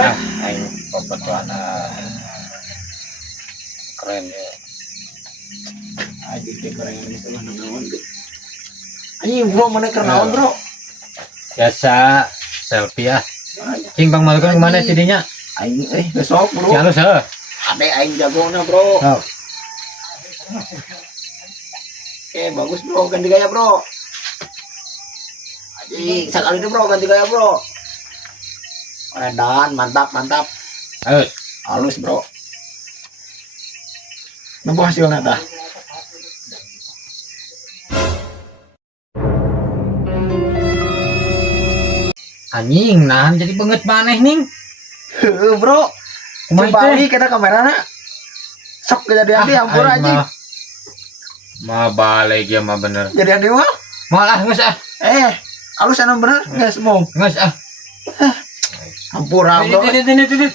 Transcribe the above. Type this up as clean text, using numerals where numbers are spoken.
aing pembetulan keren ya. Aji teh keren itu mah naon tuh. Anjing bro mana kenaon bro? Biasa selfie ah. Cing Bang Malkan kemana cidinya? Aing besok bro. Si halus heuh. Ade aing jagona bro. Oh. Oke bagus bro ganti gaya bro. Aji sekali itu bro ganti gaya bro. Edan mantap. Halus bro. Nempuh hasilnya dah. Anjing nahan jadi banget maneh ning. Heuh bro. Kembali kita kamerana. Sok kejadian dia hampur anjing. Mah balik ya mah bener. Jadian dia mah. Malah geus ah. Halus enak bener geus mong. Geus ah. Hampura bro. Tidit.